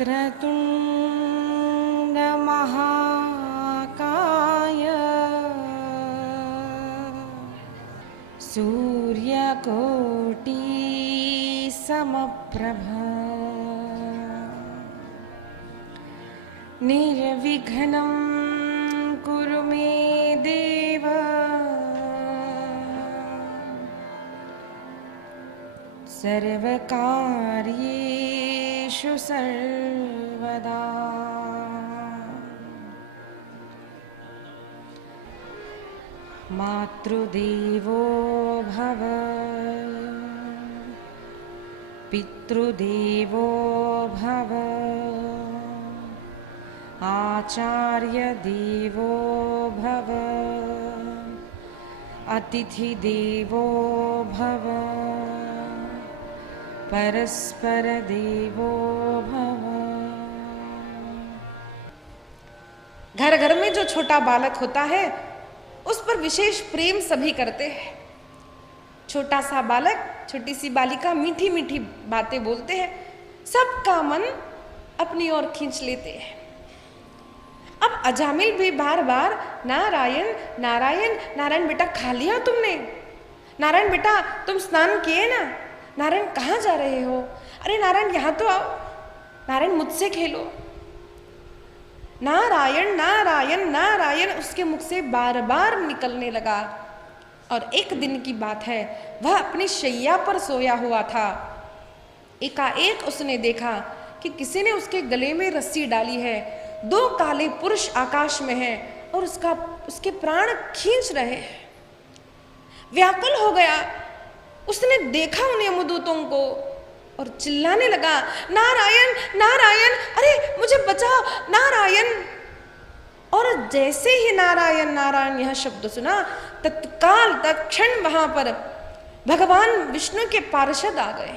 वक्रतुंड महाकाय सूर्यकोटि समप्रभ निर्विघ्नं कुरु मे देव सर्वकार्येषु सर्वदा। मातृदेवो भव पितृदेवो भव आचार्यदेवो भव अतिथिदेवो भव परस्पर देवो भव। घर घर में जो छोटा बालक होता है उस पर विशेष प्रेम सभी करते हैं। छोटा सा बालक, छोटी सी बालिका मीठी मीठी बातें बोलते हैं, सबका मन अपनी ओर खींच लेते हैं। अब अजामिल भी बार बार नारायण नारायण नारायण बेटा खा लिया तुमने? नारायण बेटा तुम स्नान किए ना? नारायण कहाँ जा रहे हो? अरे नारायण यहाँ तो आओ, नारायण मुझसे खेलो। नारायण नारायण नारायण उसके मुख से बार बार निकलने लगा। और एक दिन की बात है, वह अपनी शैया पर सोया हुआ था। एकाएक उसने देखा कि किसी ने उसके गले में रस्सी डाली है। दो काले पुरुष आकाश में हैं और उसके प्राण खींच रहे हैं। व्याकुल हो गया। उसने देखा उन यमदूतों को और चिल्लाने लगा, नारायण नारायण, अरे मुझे बचाओ नारायण। और जैसे ही नारायण नारायण यह शब्द सुना, तत्काल तत्क्षण वहां पर भगवान विष्णु के पार्षद आ गए।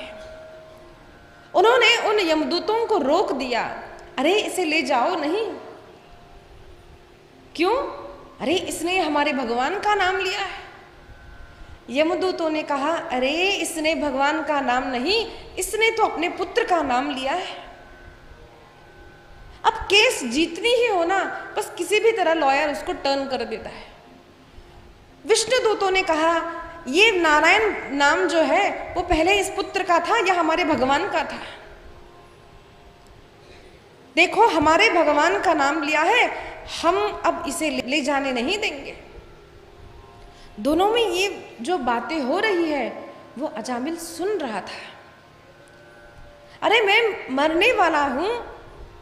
उन्होंने उन यमदूतों को रोक दिया। अरे इसे ले जाओ नहीं। क्यों? अरे इसने हमारे भगवान का नाम लिया है। यमदूतों ने कहा, अरे इसने भगवान का नाम नहीं, इसने तो अपने पुत्र का नाम लिया है। अब केस जीतनी ही हो ना, बस किसी भी तरह लॉयर उसको टर्न कर देता है। विष्णुदूतों ने कहा, ये नारायण नाम जो है वो पहले इस पुत्र का था या हमारे भगवान का था? देखो हमारे भगवान का नाम लिया है, हम अब इसे ले जाने नहीं देंगे। दोनों में ये जो बातें हो रही है वो अजामिल सुन रहा था। अरे मैं मरने वाला हूं,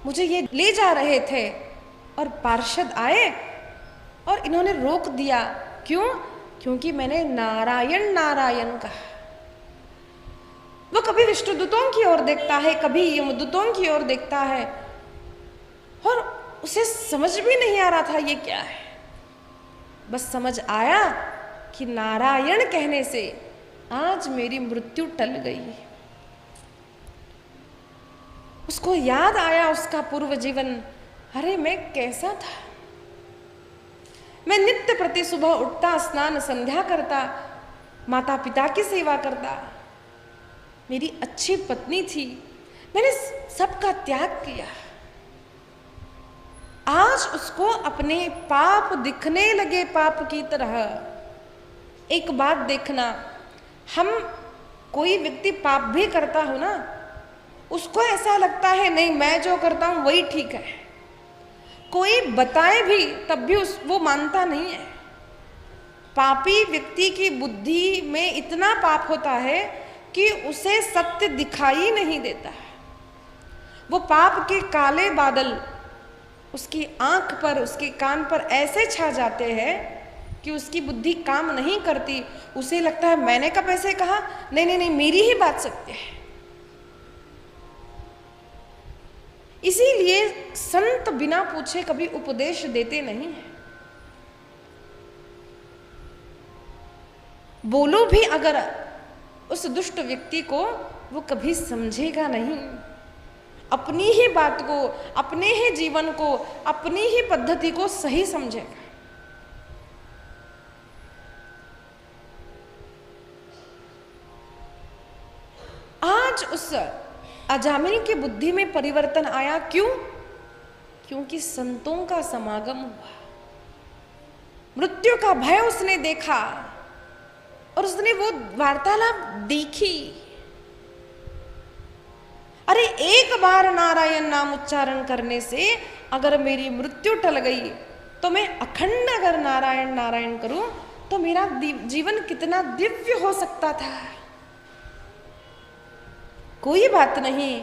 मुझे ये ले जा रहे थे और पार्षद आए और इन्होंने रोक दिया। क्यों? क्योंकि मैंने नारायण नारायण कहा। वो कभी विष्णुदूतों की ओर देखता है, कभी यमदूतों की ओर देखता है और उसे समझ भी नहीं आ रहा था ये क्या है। बस समझ आया कि नारायण कहने से आज मेरी मृत्यु टल गई। उसको याद आया उसका पूर्व जीवन। अरे मैं कैसा था? मैं नित्य प्रति सुबह उठता, स्नान संध्या करता, माता पिता की सेवा करता, मेरी अच्छी पत्नी थी, मैंने सबका त्याग किया। आज उसको अपने पाप दिखने लगे पाप की तरह। एक बात देखना, हम कोई व्यक्ति पाप भी करता हो ना, उसको ऐसा लगता है नहीं मैं जो करता हूं वही ठीक है। कोई बताए भी तब भी वो मानता नहीं है। पापी व्यक्ति की बुद्धि में इतना पाप होता है कि उसे सत्य दिखाई नहीं देता। वो पाप के काले बादल उसकी आंख पर, उसके कान पर ऐसे छा जाते हैं कि उसकी बुद्धि काम नहीं करती। उसे लगता है मैंने कब ऐसे कहा, नहीं नहीं नहीं मेरी ही बात सत्य है। इसीलिए संत बिना पूछे कभी उपदेश देते नहीं हैं। बोलो भी अगर उस दुष्ट व्यक्ति को, वो कभी समझेगा नहीं। अपनी ही बात को, अपने ही जीवन को, अपनी ही पद्धति को सही समझेगा। आज उस अजामिल की बुद्धि में परिवर्तन आया। क्यों? क्योंकि संतों का समागम हुआ, मृत्यु का भय उसने देखा और उसने वो वार्तालाप देखी। अरे एक बार नारायण नाम उच्चारण करने से अगर मेरी मृत्यु टल गई तो मैं अखंड अगर नारायण नारायण करूं तो मेरा जीवन कितना दिव्य हो सकता था। कोई बात नहीं,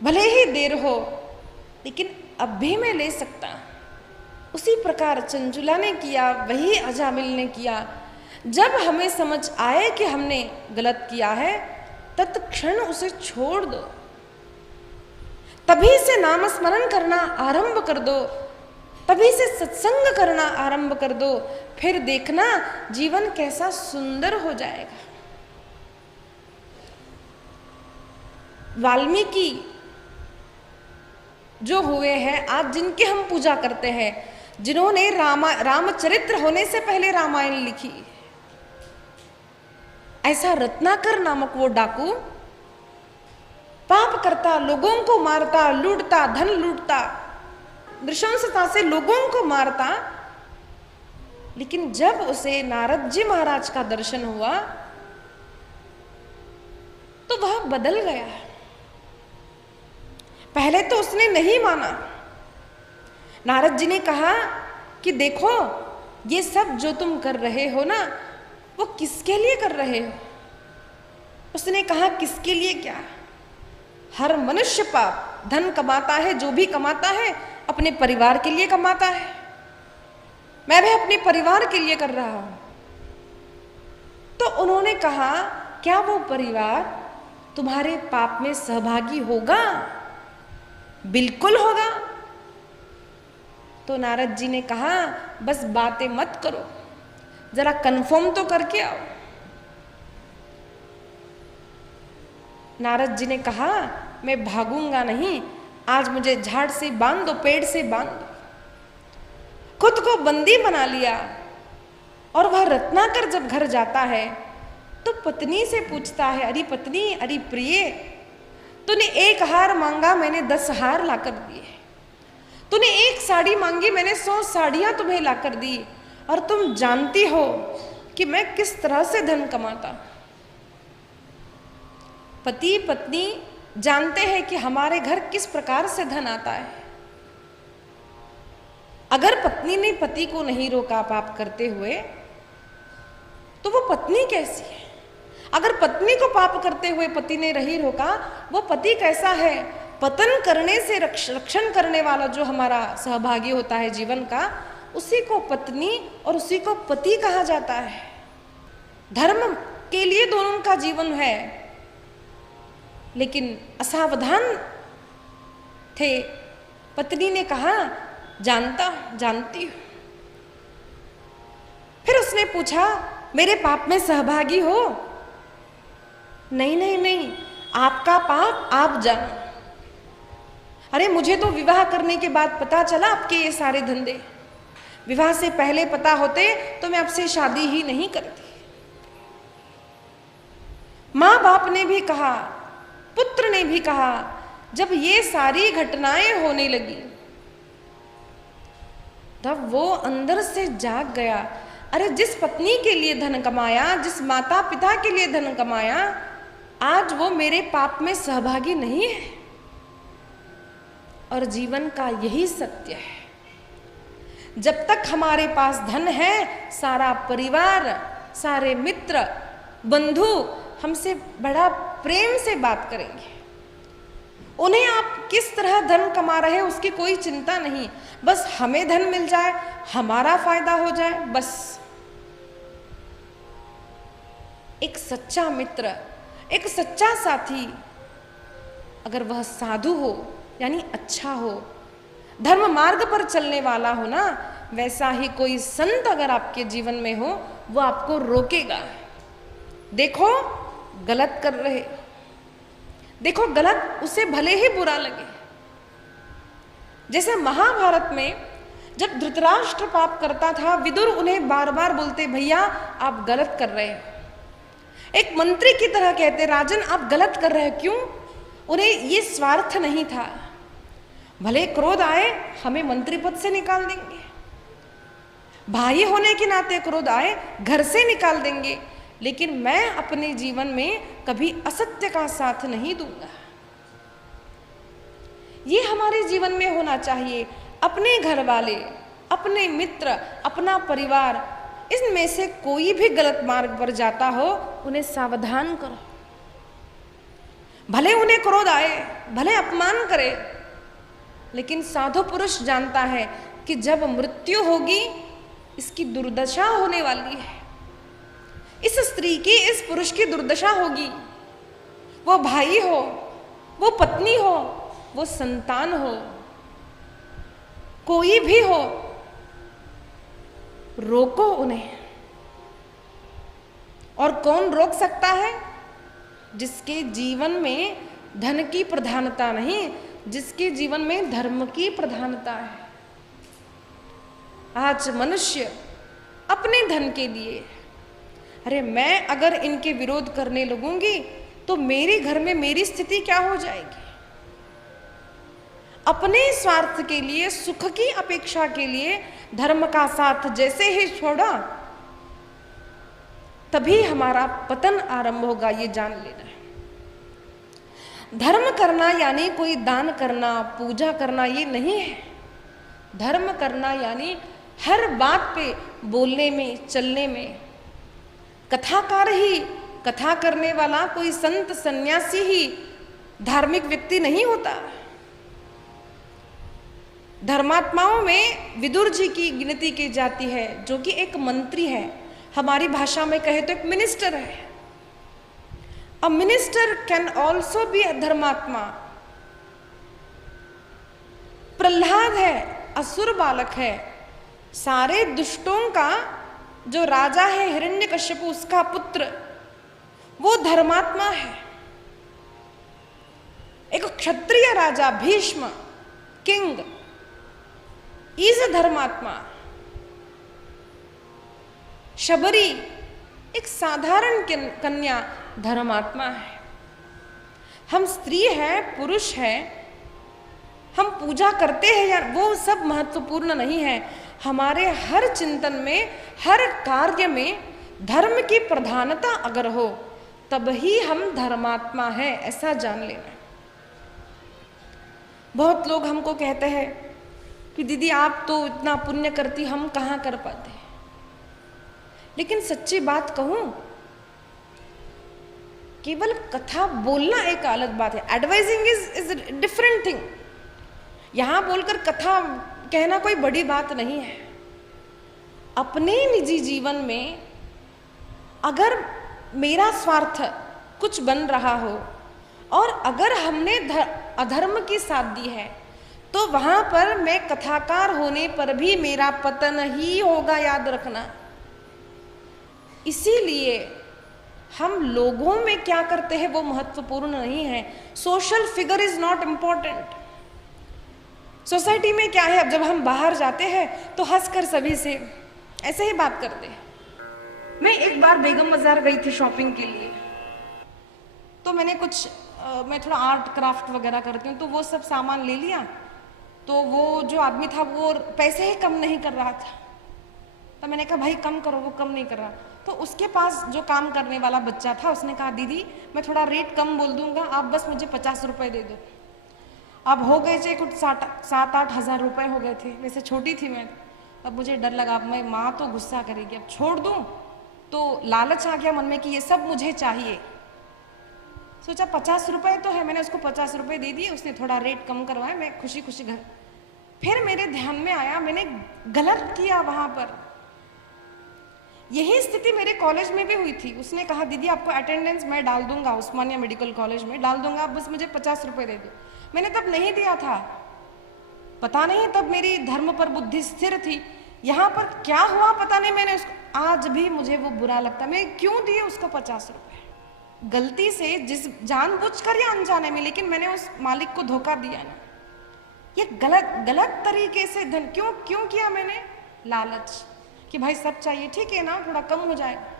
भले ही देर हो, लेकिन अब भी मैं ले सकता। उसी प्रकार चंचुला ने किया, वही अजामिल ने किया। जब हमें समझ आए कि हमने गलत किया है, तत्क्षण उसे छोड़ दो, तभी से नाम स्मरण करना आरंभ कर दो, तभी से सत्संग करना आरंभ कर दो। फिर देखना जीवन कैसा सुंदर हो जाएगा। वाल्मीकि जो हुए हैं आज, जिनकी हम पूजा करते हैं, जिन्होंने रामचरित्र होने से पहले रामायण लिखी, ऐसा रत्नाकर नामक वो डाकू पाप करता, लोगों को मारता, लूटता, धन लूटता, नृशंसता से लोगों को मारता, लेकिन जब उसे नारद जी महाराज का दर्शन हुआ तो वह बदल गया। पहले तो उसने नहीं माना। नारद जी ने कहा कि देखो, ये सब जो तुम कर रहे हो ना, वो किसके लिए कर रहे हो? उसने कहा किसके लिए क्या? हर मनुष्य पाप धन कमाता है, जो भी कमाता है अपने परिवार के लिए कमाता है। मैं भी अपने परिवार के लिए कर रहा हूं। तो उन्होंने कहा क्या वो परिवार तुम्हारे पाप में सहभागी होगा? बिल्कुल होगा। तो नारद जी ने कहा बस बातें मत करो, जरा कंफर्म तो करके आओ। नारद जी ने कहा मैं भागूंगा नहीं, आज मुझे झाड़ से बांध दो, पेड़ से बांध दो। खुद को बंदी बना लिया। और वह रत्नाकर जब घर जाता है तो पत्नी से पूछता है, अरे पत्नी, अरे प्रिय, तूने एक हार मांगा, मैंने 10 हार लाकर दिए। तूने एक साड़ी मांगी, मैंने 100 साड़ियां तुम्हें लाकर दी। और तुम जानती हो कि मैं किस तरह से धन कमाता। पति पत्नी जानते हैं कि हमारे घर किस प्रकार से धन आता है। अगर पत्नी ने पति को नहीं रोका पाप करते हुए, तो वो पत्नी कैसी है? अगर पत्नी को पाप करते हुए पति ने नहीं रोका, वो पति कैसा है? पतन करने से रक्षण करने वाला जो हमारा सहभागी होता है जीवन का, उसी को पत्नी और उसी को पति कहा जाता है। धर्म के लिए दोनों का जीवन है, लेकिन असावधान थे। पत्नी ने कहा जानती हूं। फिर उसने पूछा मेरे पाप में सहभागी हो? नहीं नहीं नहीं, आपका पाप आप जानो। अरे मुझे तो विवाह करने के बाद पता चला आपके ये सारे धंधे। विवाह से पहले पता होते तो मैं आपसे शादी ही नहीं करती। माँ बाप ने भी कहा, पुत्र ने भी कहा। जब ये सारी घटनाएं होने लगी तब वो अंदर से जाग गया। अरे जिस पत्नी के लिए धन कमाया, जिस माता पिता के लिए धन कमाया, आज वो मेरे पाप में सहभागी नहीं है। और जीवन का यही सत्य है। जब तक हमारे पास धन है, सारा परिवार, सारे मित्र, बंधु हमसे बड़ा प्रेम से बात करेंगे। उन्हें आप किस तरह धन कमा रहे हैं उसकी कोई चिंता नहीं, बस हमें धन मिल जाए, हमारा फायदा हो जाए, बस। एक सच्चा मित्र, एक सच्चा साथी, अगर वह साधु हो यानी अच्छा हो, धर्म मार्ग पर चलने वाला हो ना, वैसा ही कोई संत अगर आपके जीवन में हो वो आपको रोकेगा। देखो गलत कर रहे, देखो गलत, उसे भले ही बुरा लगे। जैसे महाभारत में जब धृतराष्ट्र पाप करता था, विदुर उन्हें बार बार बोलते, भैया आप गलत कर रहे हो। एक मंत्री की तरह कहते, राजन आप गलत कर रहे हैं। क्यों? उन्हें ये स्वार्थ नहीं था, भले क्रोध आए हमें मंत्री पद से निकाल देंगे, भाई होने के नाते क्रोध आए घर से निकाल देंगे, लेकिन मैं अपने जीवन में कभी असत्य का साथ नहीं दूंगा। ये हमारे जीवन में होना चाहिए। अपने घर वाले, अपने मित्र, अपना परिवार, इनमें से कोई भी गलत मार्ग पर जाता हो, उन्हें सावधान करो। भले उन्हें क्रोध आए, भले अपमान करे, लेकिन साधु पुरुष जानता है कि जब मृत्यु होगी इसकी दुर्दशा होने वाली है। इस स्त्री की, इस पुरुष की दुर्दशा होगी। वो भाई हो, वो पत्नी हो, वो संतान हो, कोई भी हो, रोको उन्हें। और कौन रोक सकता है? जिसके जीवन में धन की प्रधानता नहीं, जिसके जीवन में धर्म की प्रधानता है। आज मनुष्य अपने धन के लिए, अरे मैं अगर इनके विरोध करने लगूंगी तो मेरे घर में मेरी स्थिति क्या हो जाएगी। अपने स्वार्थ के लिए, सुख की अपेक्षा के लिए धर्म का साथ जैसे ही छोड़ा, तभी हमारा पतन आरंभ होगा, ये जान लेना है। धर्म करना यानी कोई दान करना, पूजा करना, ये नहीं है। धर्म करना यानी हर बात पे बोलने में, चलने में, कथाकार ही, कथा करने वाला कोई संत सन्यासी ही धार्मिक व्यक्ति नहीं होता। धर्मात्माओं में विदुर जी की गिनती की जाती है, जो कि एक मंत्री है। हमारी भाषा में कहे तो एक मिनिस्टर है। A minister can also be a धर्मात्मा। प्रहलाद है, असुर बालक है, सारे दुष्टों का जो राजा है हिरण्यकश्यपु, उसका पुत्र, वो धर्मात्मा है। एक क्षत्रिय राजा भीष्म, किंग, इज अ धर्मात्मा। शबरी एक साधारण कन्या धर्मात्मा है। हम स्त्री है, पुरुष है, हम पूजा करते हैं या वो सब महत्वपूर्ण नहीं है। हमारे हर चिंतन में, हर कार्य में धर्म की प्रधानता अगर हो, तब ही हम धर्मात्मा है, ऐसा जान लेना। बहुत लोग हमको कहते हैं कि दीदी आप तो इतना पुण्य करती, हम कहाँ कर पाते। लेकिन सच्ची बात कहूं, केवल कथा बोलना एक अलग बात है। Advising is different thing. यहां बोलकर कथा कहना कोई बड़ी बात नहीं है। अपने निजी जीवन में अगर मेरा स्वार्थ कुछ बन रहा हो और अगर हमने अधर्म की साथ दी है, तो वहां पर मैं कथाकार होने पर भी मेरा पतन ही होगा, याद रखना। इसीलिए हम लोगों में क्या करते हैं वो महत्वपूर्ण नहीं है। Social figure is not important. Society में क्या है, अब जब हम बाहर जाते हैं तो हंसकर सभी से ऐसे ही बात करते हैं। मैं एक बार बेगम बाजार गई थी शॉपिंग के लिए, तो मैंने कुछ मैं थोड़ा आर्ट क्राफ्ट वगैरह करती हूँ, तो वो सब सामान ले लिया। तो वो जो आदमी था वो पैसे ही कम नहीं कर रहा था। तो मैंने कहा भाई कम करो, वो कम नहीं कर रहा। तो उसके पास जो काम करने वाला बच्चा था, उसने कहा दीदी मैं थोड़ा रेट कम बोल दूंगा, आप बस मुझे 50 रुपये दे दो। अब हो गए थे कुछ 7-8 हज़ार रुपये हो गए थे। वैसे छोटी थी मैं, अब मुझे डर लगा, अब मैं माँ तो गुस्सा करेगी, अब छोड़ दूँ। तो लालच आ गया मन में कि ये सब मुझे चाहिए। सोचा 50 रुपये तो है, मैंने उसको 50 रुपये दे दिए। उसने थोड़ा रेट कम करवाया, मैं खुशी खुशी घर। फिर मेरे ध्यान में आया मैंने गलत किया वहाँ पर। यही स्थिति मेरे कॉलेज में भी हुई थी। उसने कहा दीदी आपको अटेंडेंस मैं डाल दूंगा, उस्मानिया मेडिकल कॉलेज में डाल दूंगा, आप बस मुझे 50 रुपये दे दो। मैंने तब नहीं दिया था, पता नहीं तब मेरी धर्म पर बुद्धि स्थिर थी यहाँ पर क्या हुआ पता नहीं, मैंने उसको, आज भी मुझे वो बुरा लगता, मैं क्यों दिए उसको 50 रुपए, गलती से, जिस जानबूझकर या अनजाने में, लेकिन मैंने उस मालिक को धोखा दिया ना। ये गलत तरीके से धन क्यों किया मैंने? लालच कि भाई सब चाहिए, ठीक है ना, थोड़ा कम हो जाएगा।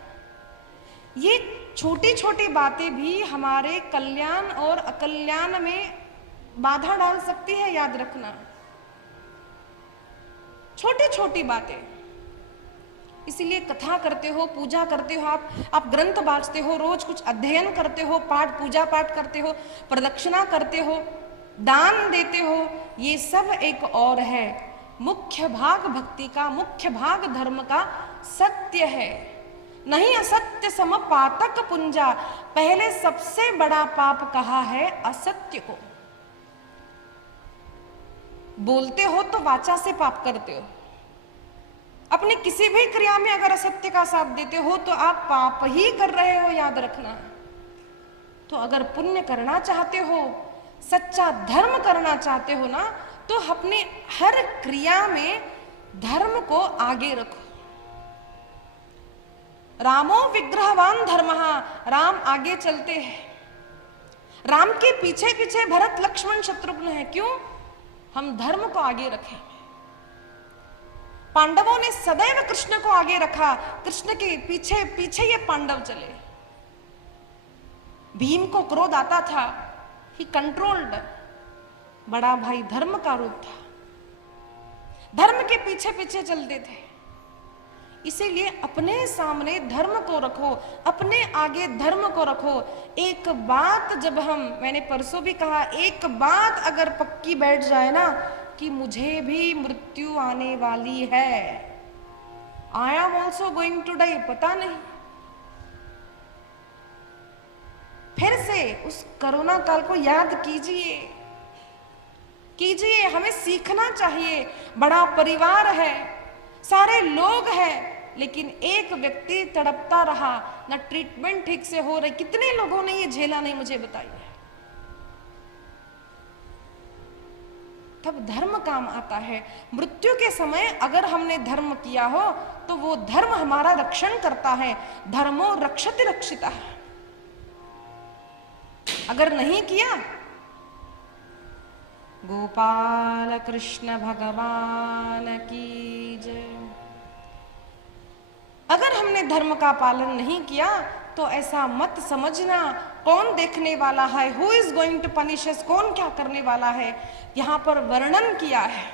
ये छोटी छोटी बातें भी हमारे कल्याण और अकल्याण में बाधा डाल सकती है, याद रखना। छोटी छोटी बातें। इसीलिए कथा करते हो, पूजा करते हो, आप ग्रंथ बांचते हो, रोज कुछ अध्ययन करते हो, पूजा पाठ करते हो, प्रदक्षिणा करते हो, दान देते हो, ये सब एक और है। मुख्य भाग भक्ति का, मुख्य भाग धर्म का सत्य है। नहीं असत्य सम पातक पुंजा, पहले सबसे बड़ा पाप कहा है असत्य को। बोलते हो तो वाचा से पाप करते हो, अपनी किसी भी क्रिया में अगर असत्य का साथ देते हो तो आप पाप ही कर रहे हो, याद रखना। तो अगर पुण्य करना चाहते हो, सच्चा धर्म करना चाहते हो ना, तो अपने हर क्रिया में धर्म को आगे रखो। रामो विग्रहवान धर्मः, राम आगे चलते हैं, राम के पीछे पीछे भरत लक्ष्मण शत्रुघ्न है। क्यों? हम धर्म को आगे रखें। पांडवों ने सदैव कृष्ण को आगे रखा, कृष्ण के पीछे पीछे ये पांडव चले। भीम को क्रोध आता था, ही कंट्रोल्ड, बड़ा भाई धर्म का रूप था, धर्म के पीछे पीछे चलते थे। इसीलिए अपने सामने धर्म को रखो, अपने आगे धर्म को रखो। एक बात जब मैंने परसों भी कहा, एक बात अगर पक्की बैठ जाए ना कि मुझे भी मृत्यु आने वाली है, I am also going to die, पता नहीं, फिर से उस कोरोना काल को याद कीजिए। हमें सीखना चाहिए। बड़ा परिवार है, सारे लोग हैं, लेकिन एक व्यक्ति तड़पता रहा, ना ट्रीटमेंट ठीक से हो रही। कितने लोगों ने ये झेला नहीं, मुझे बताइए। तब धर्म काम आता है। मृत्यु के समय अगर हमने धर्म किया हो तो वो धर्म हमारा रक्षण करता है। धर्मो रक्षति रक्षिता। अगर नहीं किया, गोपाल कृष्ण भगवान की जय। अगर हमने धर्म का पालन नहीं किया तो ऐसा मत समझना कौन देखने वाला है, who is going to punish us, कौन क्या करने वाला है। यहां पर वर्णन किया है,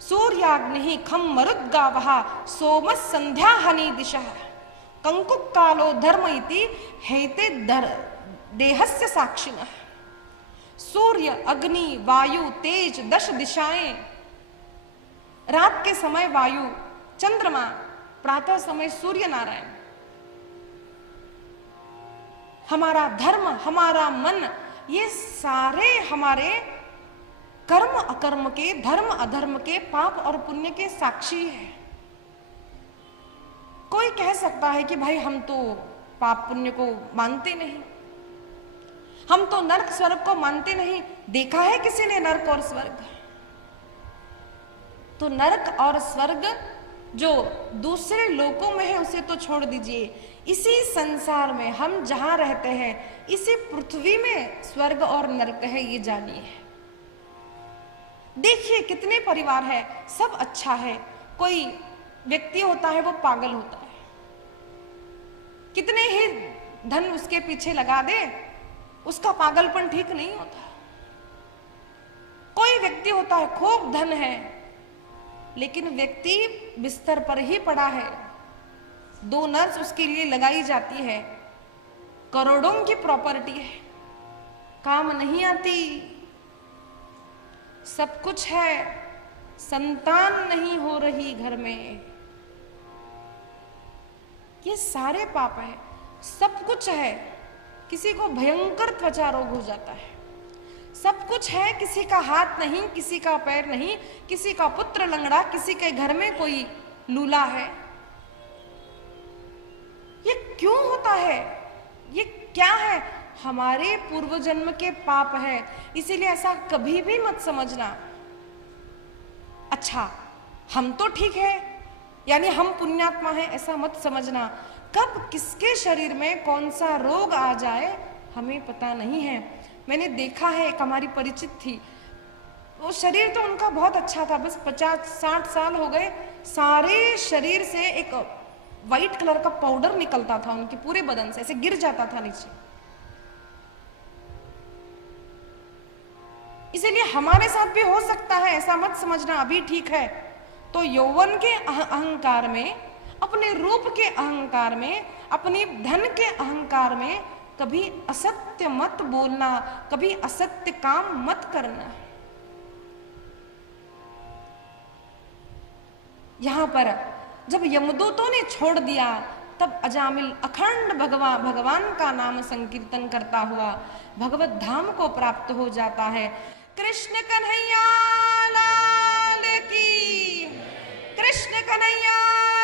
सूर्याग्नि खम मरुद्गावः सोमस संध्या हनि दिशः कंकुक कालो धर्म इति हेते देहस्य साक्षिणः। सूर्य, अग्नि, वायु, तेज, 10 दिशाएं, रात के समय वायु, चंद्रमा, प्रातः समय सूर्य नारायण। हमारा धर्म, हमारा मन, ये सारे हमारे कर्म अकर्म के, धर्म अधर्म के, पाप और पुण्य के साक्षी है। कोई कह सकता है कि भाई हम तो पाप पुण्य को मानते नहीं, हम तो नरक स्वर्ग को मानते नहीं। देखा है किसी ने नरक और स्वर्ग? तो नरक और स्वर्ग जो दूसरे लोकों में है उसे तो छोड़ दीजिए, इसी संसार में हम जहां रहते हैं, इसी पृथ्वी में स्वर्ग और नरक है, ये जानिए। देखिए कितने परिवार है, सब अच्छा है, कोई व्यक्ति होता है वो पागल होता है, कितने ही धन उसके पीछे लगा दे उसका पागलपन ठीक नहीं होता। कोई व्यक्ति होता है खूब धन है लेकिन व्यक्ति बिस्तर पर ही पड़ा है, 2 नर्स उसके लिए लगाई जाती है, करोड़ों की प्रॉपर्टी है, काम नहीं आती, सब कुछ है, संतान नहीं हो रही घर में। ये सारे पाप है। सब कुछ है, किसी को भयंकर त्वचा रोग हो जाता है, सब कुछ है, किसी का हाथ नहीं, किसी का पैर नहीं, किसी का पुत्र लंगड़ा, किसी के घर में कोई लूला है। ये क्यों होता है? ये क्या है? हमारे पूर्व जन्म के पाप है। इसीलिए ऐसा कभी भी मत समझना। अच्छा, हम तो ठीक है, यानी हम पुण्यात्मा हैं, ऐसा मत समझना। कब किसके शरीर में कौन सा रोग आ जाए हमें पता नहीं है। मैंने देखा है, एक हमारी परिचित थी, वो शरीर तो उनका बहुत अच्छा था, बस 50-60 साल हो गए, सारे शरीर से एक वाइट कलर का पाउडर निकलता था उनके पूरे बदन से, ऐसे गिर जाता था नीचे। इसीलिए हमारे साथ भी हो सकता है, ऐसा मत समझना अभी ठीक है। तो यौवन के अहंकार में, अपने रूप के अहंकार में, अपने धन के अहंकार में कभी असत्य मत बोलना, कभी असत्य काम मत करना। यहां पर जब यमदूतों ने छोड़ दिया, तब अजामिल अखंड भगवान का नाम संकीर्तन करता हुआ भगवत धाम को प्राप्त हो जाता है। कृष्ण कन्हैया लाल की, कृष्ण कन्हैया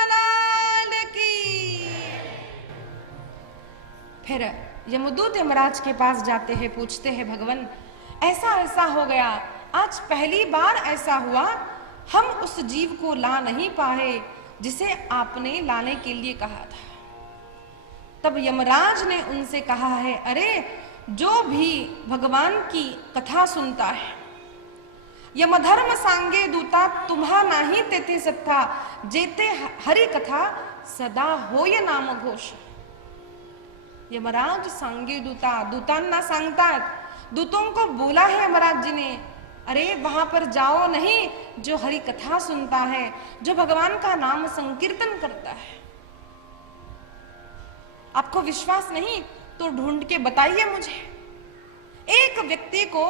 लाल की। फिर यमदूत यमराज के पास जाते हैं, पूछते हैं, भगवान ऐसा ऐसा हो गया, आज पहली बार ऐसा हुआ, हम उस जीव को ला नहीं पाए जिसे आपने लाने के लिए कहा था। तब यमराज ने उनसे कहा है, अरे जो भी भगवान की कथा सुनता है, यमधर्म सांगे दूता तुम्हा नाही तेथे सत्ता, जेते हरि कथा सदा होय नाम घोष। यमराज सांगे दूता, दूतांना सांगतात, दूतों को बोला है यमराज जी ने, अरे वहां पर जाओ नहीं, जो हरि कथा सुनता है, जो भगवान का नाम संकीर्तन करता है। आपको विश्वास नहीं तो ढूंढ के बताइए मुझे, एक व्यक्ति को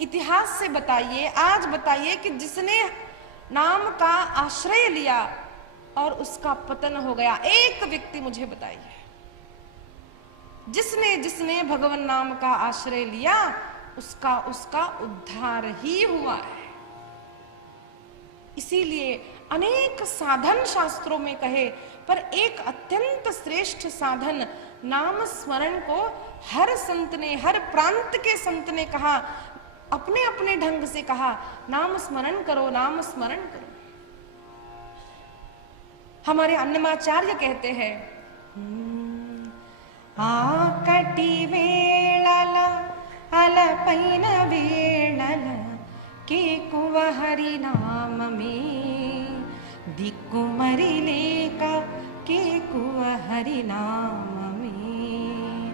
इतिहास से बताइए, आज बताइए कि जिसने नाम का आश्रय लिया और उसका पतन हो गया। एक व्यक्ति मुझे बताइए, जिसने जिसने भगवान नाम का आश्रय लिया उसका उद्धार ही हुआ है। इसीलिए अनेक साधन शास्त्रों में कहे, पर एक अत्यंत श्रेष्ठ साधन नाम स्मरण को हर संत ने, हर प्रांत के संत ने कहा, अपने अपने ढंग से कहा, नाम स्मरण करो, नाम स्मरण करो। हमारे अन्नमाचार्य कहते हैं, आकटी वेळल अलपैन वेळल केकुव हरि नाम में, दिक्कु मरिलेक केकुव हरि नाम में,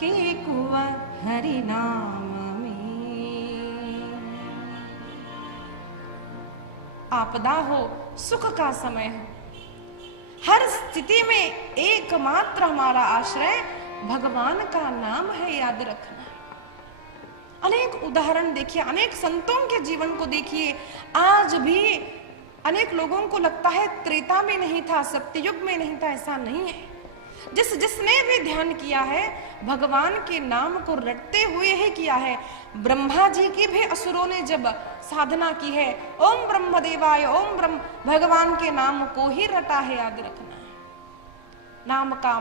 केकुव हरि नाम में। आपदा हो, सुख का समय हो, हर स्थिति में एकमात्र हमारा आश्रय भगवान का नाम है, याद रखना। अनेक उदाहरण देखिए, अनेक संतों के जीवन को देखिए। आज भी अनेक लोगों को लगता है त्रेता में नहीं था, सत्ययुग में नहीं था, ऐसा नहीं है। जिसने भी ध्यान किया है भगवान के नाम को रटते हुए ही किया है। ब्रह्मा जी की भी असुरों ने जब साधना की है, ओम ब्रह्मदेवाय ओम ब्रह्म, भगवान के नाम को ही रटा है, याद रखना। नाम का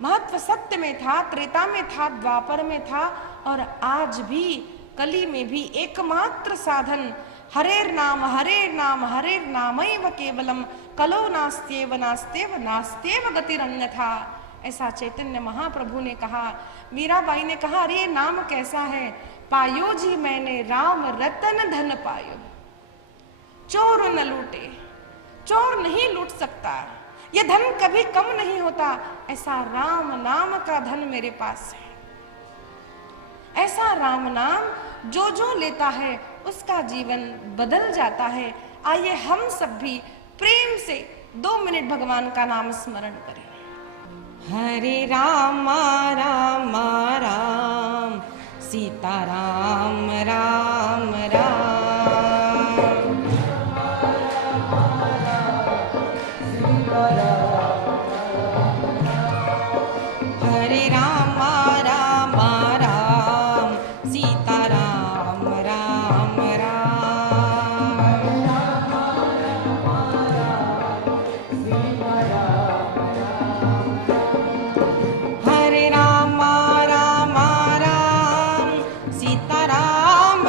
महत्व सत्य में था, त्रेता में था, द्वापर में था, और आज भी कली में भी एकमात्र साधन हरेर नाम हरेर नामैव केवलम, कलो नास्त्येव नास्त्येव नास्त्येव गतिरन्यथा। ऐसा चैतन्य महाप्रभु ने कहा। मीराबाई ने कहा, अरे नाम कैसा है, पायो जी मैंने राम रतन धन पायो, चोर न लूटे, चोर नहीं लूट सकता, यह धन कभी कम नहीं होता, ऐसा राम नाम का धन मेरे पास है। ऐसा राम नाम जो जो लेता है उसका जीवन बदल जाता है। आइए हम सब भी प्रेम से 2 मिनट भगवान का नाम स्मरण करें। हरे राम राम राम सीता राम राम राम, हरे राम राम राम सीता राम राम राम, हरे राम राम राम सीता राम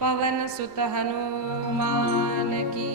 पवन सुत हनुमान की